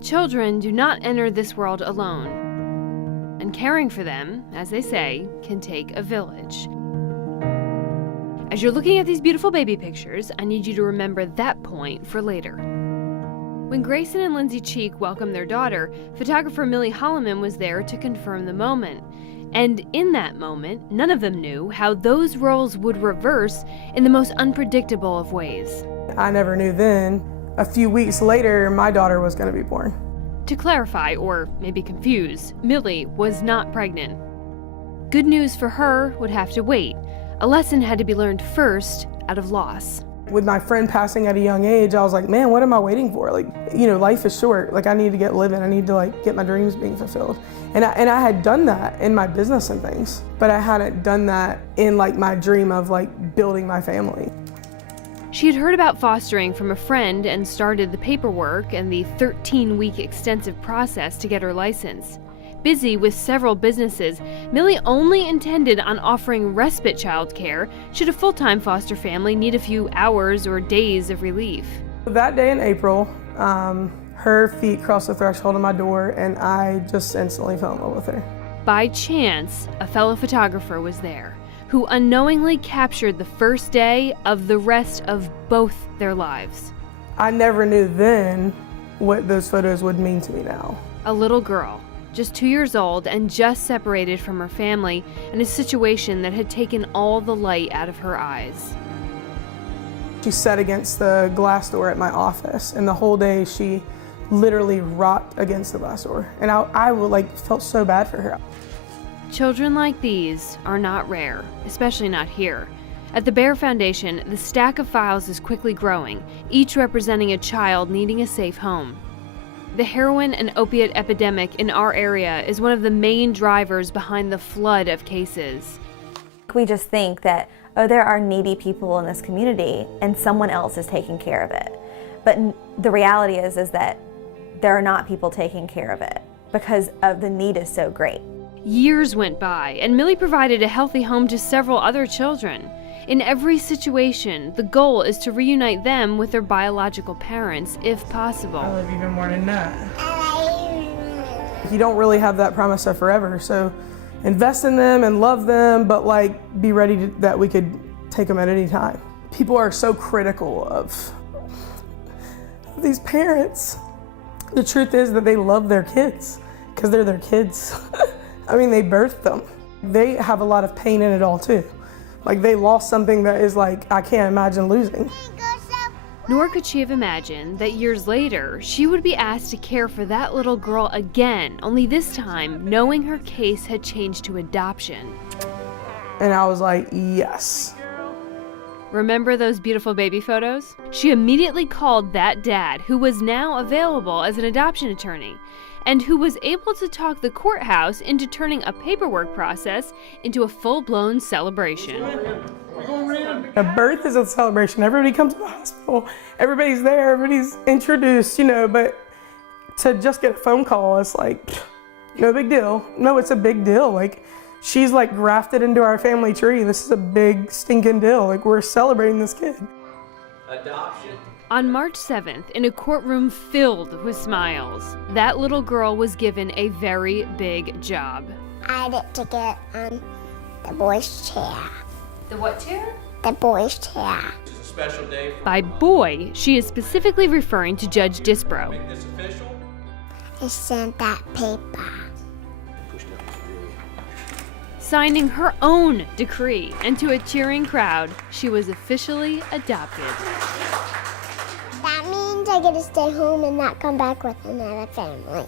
Children do not enter this world alone, and caring for them, as they say, can take a village. As you're looking at these beautiful baby pictures, I need you to remember that point for later. When Grayson and Lindsay Cheek welcomed their daughter, photographer Millie Holloman was there to confirm the moment. And in that moment, none of them knew how those roles would reverse in the most unpredictable of ways. I never knew then. A few weeks later, my daughter was going to be born. To clarify, or maybe confuse, Millie was not pregnant. Good news for her would have to wait. A lesson had to be learned first out of loss. With my friend passing at a young age, I was like, man, what am I waiting for? Life is short. I need to get living. I need to get my dreams being fulfilled. And I had done that in my business and things, but I hadn't done that in my dream of building my family. She had heard about fostering from a friend and started the paperwork and the 13-week extensive process to get her license. Busy with several businesses, Millie only intended on offering respite childcare should a full-time foster family need a few hours or days of relief. That day in April, her feet crossed the threshold of my door and I just instantly fell in love with her. By chance, a fellow photographer was there, who unknowingly captured the first day of the rest of both their lives. I never knew then what those photos would mean to me now. A little girl, just 2 years old and just separated from her family in a situation that had taken all the light out of her eyes. She sat against the glass door at my office, and the whole day she literally rocked against the glass door. And I felt so bad for her. Children like these are not rare, especially not here. At the Bear Foundation, the stack of files is quickly growing, each representing a child needing a safe home. The heroin and opiate epidemic in our area is one of the main drivers behind the flood of cases. We just think that, oh, there are needy people in this community and someone else is taking care of it. But the reality is that there are not people taking care of it because of the need is so great. Years went by, and Millie provided a healthy home to several other children. In every situation, the goal is to reunite them with their biological parents, if possible. I love you even more than that. You don't really have that promise of forever, so invest in them and love them, but be ready that we could take them at any time. People are so critical of these parents. The truth is that they love their kids because they're their kids. They birthed them. They have a lot of pain in it all too. They lost something that is I can't imagine losing. Nor could she have imagined that years later, she would be asked to care for that little girl again, only this time knowing her case had changed to adoption. And I was like, yes. Remember those beautiful baby photos? She immediately called that dad, who was now available as an adoption attorney, and who was able to talk the courthouse into turning a paperwork process into a full-blown celebration. A birth is a celebration. Everybody comes to the hospital. Everybody's there. Everybody's introduced, but to just get a phone call, it's no big deal. No, it's a big deal. She's grafted into our family tree. This is a big stinking deal. We're celebrating this kid. Adoption. On March 7th, in a courtroom filled with smiles, that little girl was given a very big job. I get to get on the boy's chair. The what chair? The boy's chair. It's a special day. By boy, she is specifically referring to Judge Disbrow. Make this official. I sent that paper. Signing her own decree, and to a cheering crowd, she was officially adopted. That means I get to stay home and not come back with another family.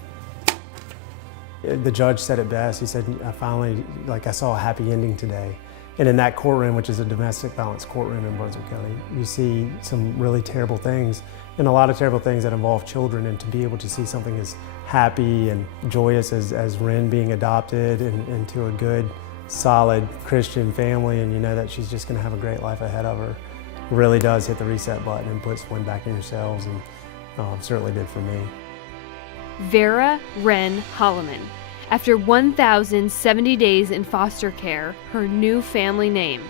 The judge said it best. He said, I finally, I saw a happy ending today. And in that courtroom, which is a domestic violence courtroom in Brunswick County, you see some really terrible things, and a lot of terrible things that involve children, and to be able to see something as happy and joyous as Ren being adopted into a good, solid Christian family, and you know that she's just gonna have a great life ahead of her, really does hit the reset button and puts one back in yourselves, and certainly did for me. Vera Wren Holloman. After 1,070 days in foster care, her new family name.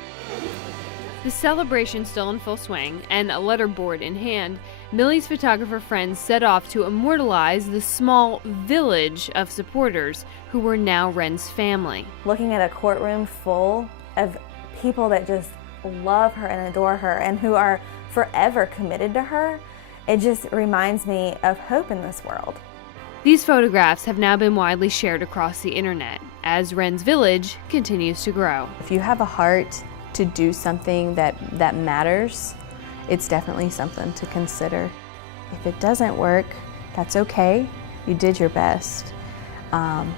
The celebration still in full swing, and a letterboard in hand, Millie's photographer friends set off to immortalize the small village of supporters who were now Wren's family. Looking at a courtroom full of people that just love her and adore her and who are forever committed to her, it just reminds me of hope in this world. These photographs have now been widely shared across the internet as Wren's village continues to grow. If you have a heart to do something that matters, it's definitely something to consider. If it doesn't work, that's okay. You did your best. And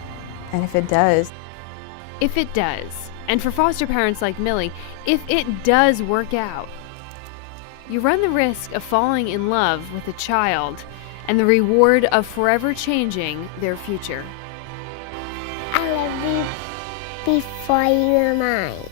if it does. If it does, and for foster parents like Millie, if it does work out, you run the risk of falling in love with a child and the reward of forever changing their future. I love you before you were mine.